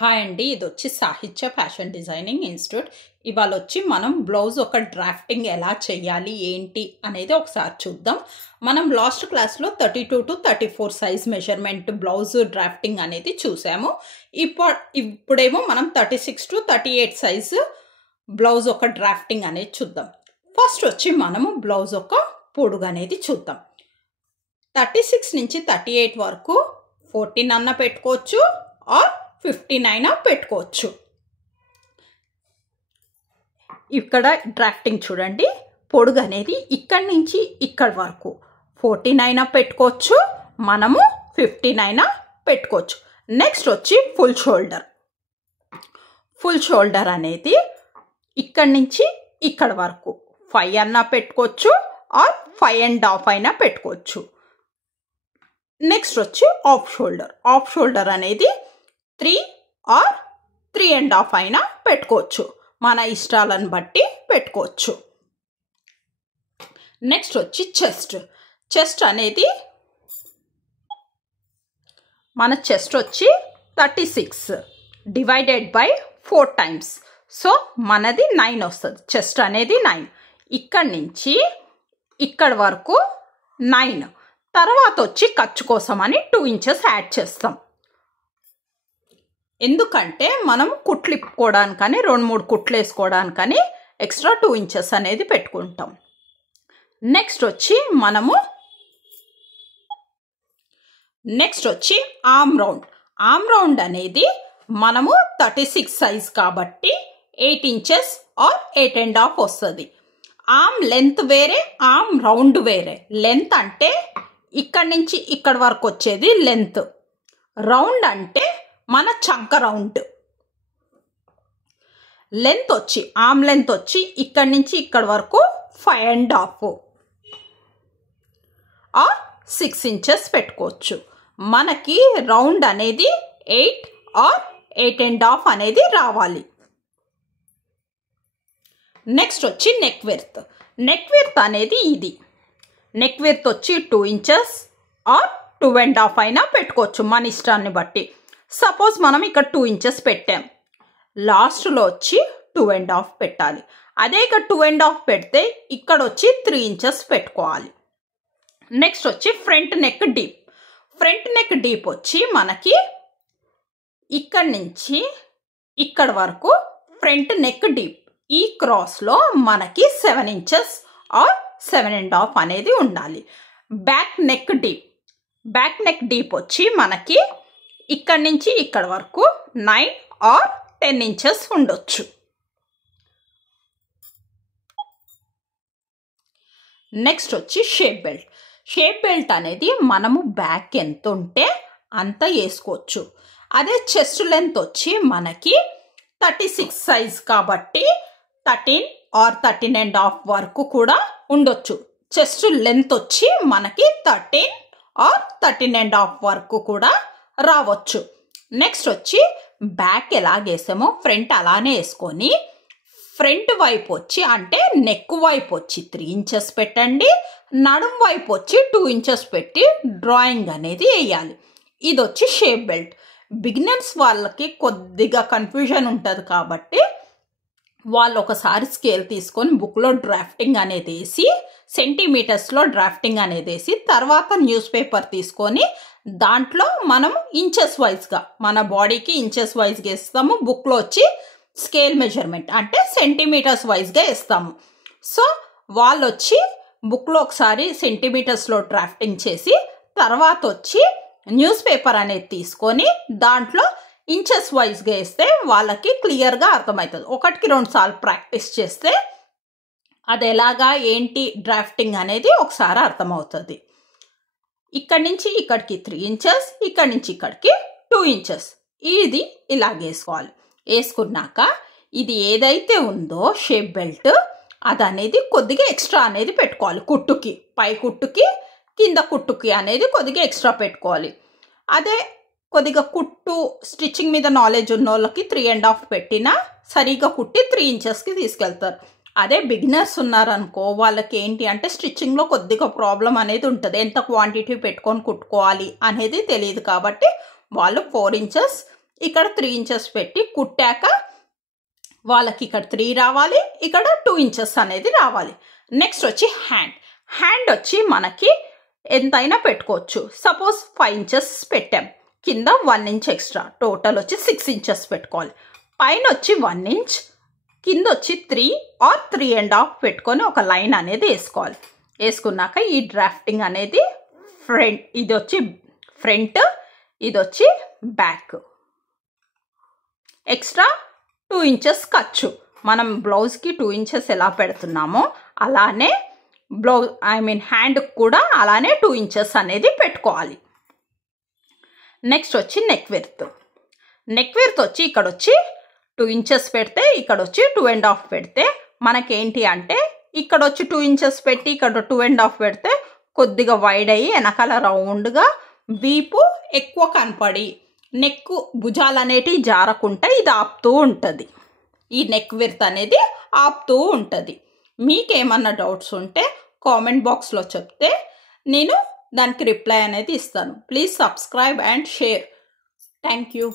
Hi అండి, ఇది వచ్చి సాహిత్య ఫ్యాషన్ డిజైనింగ్ ఇన్స్టిట్యూట్. ఇవాళ వచ్చి మనం బ్లౌజ్ ఒక డ్రాఫ్టింగ్ ఎలా చేయాలి ఏంటి అనేది ఒకసారి చూద్దాం. మనం లాస్ట్ క్లాస్లో 32 to 34 size measurement blouse drafting అనేది చూసాము. ఇప్పుడేమో మనం 36 to 38 సైజు బ్లౌజ్ ఒక డ్రాఫ్టింగ్ అనేది చూద్దాం. ఫస్ట్ వచ్చి మనము బ్లౌజ్ ఒక పొడుగు అనేది చూద్దాం. 36 నుంచి 38 వరకు 14 అన్న పెట్టుకోవచ్చు ఆర్ 59 పెట్టుకోవచ్చు. ఇక్కడ డ్రాఫ్టింగ్ చూడండి, పొడుగు అనేది ఇక్కడి నుంచి ఇక్కడి వరకు 14 పెట్టుకోవచ్చు, మనము 59 పెట్టుకోవచ్చు. నెక్స్ట్ వచ్చి ఫుల్ షోల్డర్. ఫుల్ షోల్డర్ అనేది ఇక్కడి నుంచి ఇక్కడ వరకు 5 అన్న పెట్టుకోవచ్చు ఆర్ 5.5 అయినా పెట్టుకోవచ్చు. నెక్స్ట్ వచ్చి ఆఫ్ షోల్డర్. ఆఫ్ షోల్డర్ అనేది 3 ఆర్ 3.5 అయినా పెట్టుకోవచ్చు, మన ఇష్టాలను బట్టి పెట్టుకోవచ్చు. నెక్స్ట్ వచ్చి చెస్ట్. చెస్ట్ అనేది మన చెస్ట్ వచ్చి 36 డివైడెడ్ బై 4 టైమ్స్, సో మనది 9 వస్తుంది. చెస్ట్ అనేది 9. ఇక్కడి నుంచి ఇక్కడ వరకు 9. తర్వాత వచ్చి ఖర్చు కోసం అని 2 ఇంచెస్ యాడ్ చేస్తాం. ఎందుకంటే మనం కుట్లు ఇప్పుకోవడానికని 2-3 కుట్లు వేసుకోవడానికని ఎక్స్ట్రా 2 ఇంచెస్ అనేది పెట్టుకుంటాం. నెక్స్ట్ వచ్చి ఆర్మ్ రౌండ్. ఆర్మ్ రౌండ్ అనేది మనము 36 సైజ్ కాబట్టి 8 ఇంచెస్ ఆర్ 8.5 వస్తుంది. ఆర్మ్ లెంత్ వేరే, ఆర్మ్ రౌండ్ వేరే. లెంత్ అంటే ఇక్కడి నుంచి ఇక్కడ వరకు వచ్చేది లెంత్. రౌండ్ అంటే మన చంక రౌండ్. లెంత్ వచ్చి ఆర్మ్ లెంత్ వచ్చి ఇక్కడి నుంచి ఇక్కడ వరకు 5.5 ఆర్ 6 ఇంచెస్ పెట్టుకోవచ్చు. మనకి రౌండ్ అనేది 8 ఆర్ 8.5 అనేది రావాలి. నెక్స్ట్ వచ్చి నెక్ విడ్త్. నెక్ విడ్త్ అనేది ఇది. నెక్ విడ్త్ వచ్చి 2 ఇంచెస్ ఆర్ 2.5 అయినా పెట్టుకోవచ్చు, మన ఇష్టాన్ని బట్టి. సపోజ్ మనం ఇక్కడ 2 ఇంచెస్ పెట్టాం, లాస్ట్లో వచ్చి 2.5 పెట్టాలి. అదే ఇక్కడ 2.5 పెడితే ఇక్కడ వచ్చి 3 ఇంచెస్ పెట్టుకోవాలి. నెక్స్ట్ వచ్చి front neck deep. Front neck deep వచ్చి మనకి ఇక్కడి నుంచి ఇక్కడ వరకు ఫ్రంట్ నెక్ డీప్. ఈ క్రాస్లో మనకి 7 ఇంచెస్ ఆర్ 7.5 అనేది ఉండాలి. Back neck deep. Back neck deep వచ్చి మనకి ఇక్కడి నుంచి ఇక్కడ వరకు 9 ఆర్ 10 ఇంచెస్ ఉండొచ్చు. నెక్స్ట్ వచ్చి షేప్ బెల్ట్. షేప్ బెల్ట్ అనేది మనము బ్యాక్ ఎంత ఉంటే అంత వేసుకోవచ్చు. అదే చెస్ట్ లెంత్ వచ్చి మనకి 36 సైజ్ కాబట్టి 13 ఆర్ 13.5 వరకు కూడా ఉండొచ్చు. చెస్ట్ లెంత్ వచ్చి మనకి 13 ఆర్ 13.5 వరకు కూడా రావచ్చు. నెక్స్ట్ వచ్చి బ్యాక్ ఎలాగేసామో ఫ్రంట్ అలానే వేసుకొని ఫ్రంట్ వైపు వచ్చి అంటే నెక్ వైపు వచ్చి 3 ఇంచెస్ పెట్టండి, నడుం వైపు వచ్చి 2 ఇంచెస్ పెట్టి డ్రాయింగ్ అనేది వేయాలి. ఇది వచ్చి షేప్ బెల్ట్. బిగినర్స్ వాళ్ళకి కొద్దిగా కన్ఫ్యూజన్ ఉంటుంది కాబట్టి వాళ్ళు ఒకసారి స్కేల్ తీసుకొని బుక్లో డ్రాఫ్టింగ్ అనేది వేసి సెంటీమీటర్స్లో డ్రాఫ్టింగ్ అనేది వేసి తర్వాత న్యూస్ పేపర్ తీసుకొని దాంట్లో మనం ఇంచెస్ వైజ్గా మన బాడీకి ఇంచెస్ వైజ్గా వేస్తాము. బుక్లో వచ్చి స్కేల్ మెజర్మెంట్ అంటే సెంటీమీటర్స్ వైజ్గా వేస్తాము. సో వాళ్ళు వచ్చి బుక్లో ఒకసారి సెంటీమీటర్స్లో డ్రాఫ్టింగ్ చేసి తర్వాత వచ్చి న్యూస్ పేపర్ అనేది తీసుకొని దాంట్లో ఇంచెస్ వైజ్గా వేస్తే వాళ్ళకి క్లియర్గా అర్థమవుతుంది. 1కి 2 సార్లు ప్రాక్టీస్ చేస్తే అది ఎలాగా ఏంటి డ్రాఫ్టింగ్ అనేది ఒకసారి అర్థమవుతుంది. ఇక్కడి నుంచి ఇక్కడికి 3 ఇంచెస్, ఇక్కడి నుంచి ఇక్కడికి 2 ఇంచెస్. ఇది ఇలాగ వేసుకోవాలి. వేసుకున్నాక ఇది ఏదైతే ఉందో షేప్ బెల్ట్ అది అనేది కొద్దిగా ఎక్స్ట్రా అనేది పెట్టుకోవాలి. కుట్టుకి పై కుట్టుకి కింద కుట్టుకి అనేది కొద్దిగా ఎక్స్ట్రా పెట్టుకోవాలి. అదే కొద్దిగా కుట్టు స్టిచ్చింగ్ మీద నాలెడ్జ్ ఉన్న వాళ్ళకి 3.5 పెట్టినా సరిగా కుట్టి 3 ఇంచెస్కి తీసుకెళ్తారు. అదే బిగినర్స్ ఉన్నారనుకో వాళ్ళకి ఏంటి అంటే స్టిచ్చింగ్లో కొద్దిగా ప్రాబ్లం అనేది ఉంటుంది. ఎంత క్వాంటిటీ పెట్టుకొని కుట్టుకోవాలి అనేది తెలియదు కాబట్టి వాళ్ళు 4 ఇంచెస్ ఇక్కడ 3 ఇంచెస్ పెట్టి కుట్టాక వాళ్ళకి ఇక్కడ 3 రావాలి, ఇక్కడ 2 ఇంచెస్ అనేది రావాలి. నెక్స్ట్ వచ్చి హ్యాండ్ వచ్చి మనకి ఎంతైనా పెట్టుకోవచ్చు. సపోజ్ 5 ఇంచెస్ పెట్టాం, కింద 1 ఇంచ్ ఎక్స్ట్రా, టోటల్ వచ్చి 6 ఇంచెస్ పెట్టుకోవాలి. పైన వచ్చి 1 ఇంచ్, కింద వచ్చి 3 ఆర్ 3.5 పెట్టుకొని ఒక లైన్ అనేది వేసుకోవాలి. వేసుకున్నాక ఈ డ్రాఫ్టింగ్ అనేది ఇది వచ్చి ఫ్రంట్, ఇది వచ్చి బ్యాక్. ఎక్స్ట్రా 2 ఇంచెస్ ఖర్చు. మనం బ్లౌజ్కి 2 ఇంచెస్ ఎలా పెడుతున్నామో అలానే హ్యాండ్ కూడా అలానే 2 ఇంచెస్ అనేది పెట్టుకోవాలి. నెక్స్ట్ వచ్చి నెక్ విడ్త్ వచ్చి ఇక్కడ వచ్చి 2 ఇంచెస్ పెడితే ఇక్కడ వచ్చి 2.5 పెడితే మనకేంటి అంటే ఇక్కడ వచ్చి 2 ఇంచెస్ పెట్టి ఇక్కడ 2.5 పెడితే కొద్దిగా వైడ్ అయ్యి వెనకాల రౌండ్గా వీపు ఎక్కువ కనపడి నెక్ భుజాలు అనేటివి జారకుండా ఇది ఆపుతూ ఉంటుంది. ఈ నెక్ విడ్త్ అనేది ఆపుతూ ఉంటుంది. మీకేమన్నా డౌట్స్ ఉంటే కామెంట్ బాక్స్లో చెప్తే నేను దానికి రిప్లై అనేది ఇస్తాను. Please subscribe and share. Thank you.